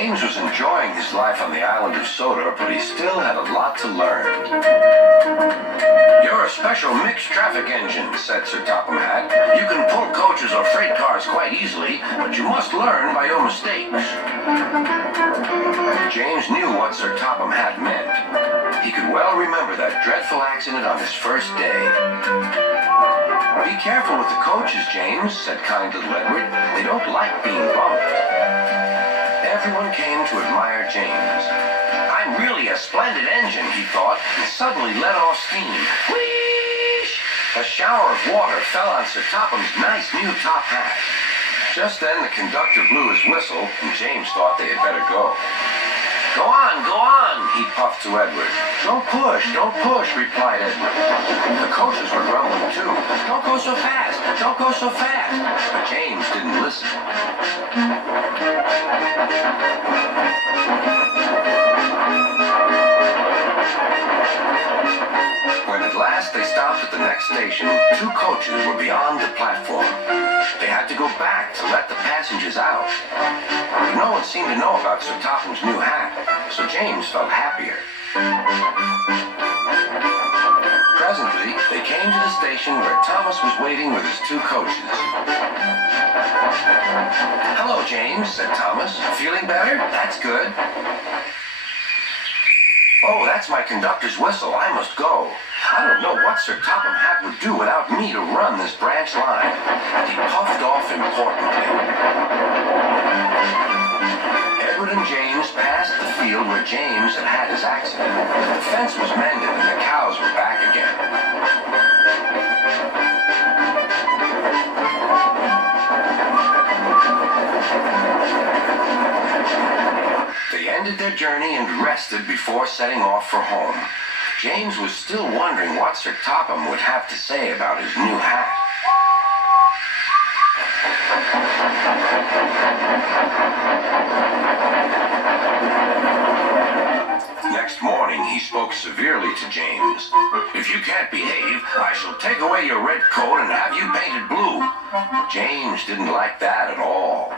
James was enjoying his life on the island of Soda, but he still had a lot to learn. "You're a special mixed traffic engine," said Sir Topham Hatt. "You can pull coaches or freight cars quite easily, but you must learn by your mistakes." James knew what Sir Topham Hatt meant. He could well remember that dreadful accident on his first day. "Be careful with the coaches, James," said kind little Edward. "They don't like being bumped." Everyone came to admire James. "I'm really a splendid engine," he thought, and suddenly let off steam. Whoosh! A shower of water fell on Sir Topham's nice new top hat. Just then the conductor blew his whistle, and James thought they had better go. Go on, he puffed to Edward. Don't push, replied Edward. The coaches were grumbling too. Don't go so fast, don't go so fast. But James didn't listen. When at last they stopped at the next station, 2 coaches were beyond the platform. They had to go back to let the passengers out. But no one seemed to know about Sir Topham's new hat, so James felt happier. Presently, they came to the station where Thomas was waiting with his 2 coaches. "Hello, James," said Thomas. "Feeling better? That's good." "Oh, that's my conductor's whistle. I must go. I don't know what Sir Topham Hatt would do without me to run this branch line." And he puffed off importantly. Edward and James passed the field where James had had his accident. The fence was mended and the cows were back again. They ended their journey and rested before setting off for home. James was still wondering what Sir Topham would have to say about his new hat. Next morning, he spoke severely to James. "If you can't behave, I shall take away your red coat and have you painted blue." James didn't like that at all.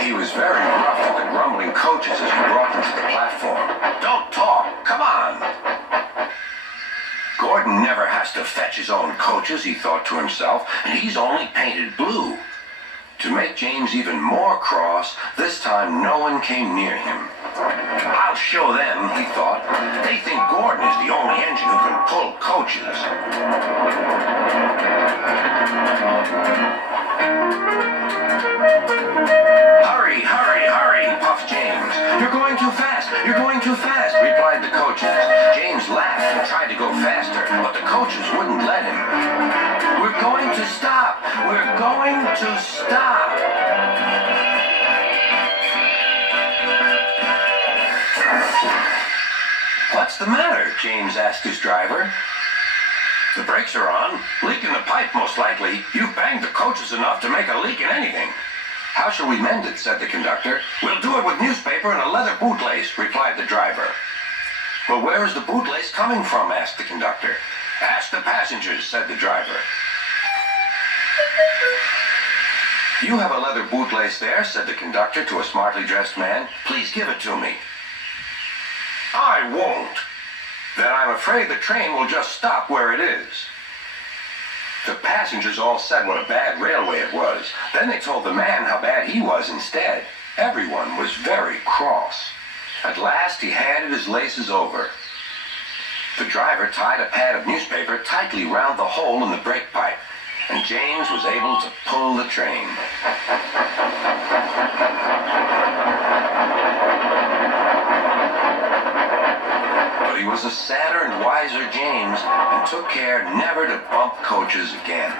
He was very rough at the grumbling coaches as he brought them to the platform. "Don't talk, come on." Gordon never has to fetch his own coaches, he thought to himself, and he's only painted blue. To make James even more cross, this time no one came near him. "I'll show them," he thought. "They think Gordon is the only engine who can pull coaches." Hurry, puffed James. "You're going too fast, replied the coaches. James laughed and tried to go faster, but the coaches wouldn't let him. We're going to stop. "What's the matter?" James asked his driver. "The brakes are on. Leak in the pipe, most likely. You've banged the coaches enough to make a leak in anything." "How shall we mend it?" said the conductor. "We'll do it with newspaper and a leather bootlace," replied the driver. "But where is the bootlace coming from?" asked the conductor. "Ask the passengers," said the driver. "You have a leather bootlace there," said the conductor to a smartly dressed man. "Please give it to me." "I won't." "Then I'm afraid the train will just stop where it is." The passengers all said what a bad railway it was. Then they told the man how bad he was instead. Everyone was very cross. At last he handed his laces over. The driver tied a pad of newspaper tightly round the hole in the brake pipe, and James was able to pull the train. But he was a sadder and wiser James, and took care never to bump coaches again.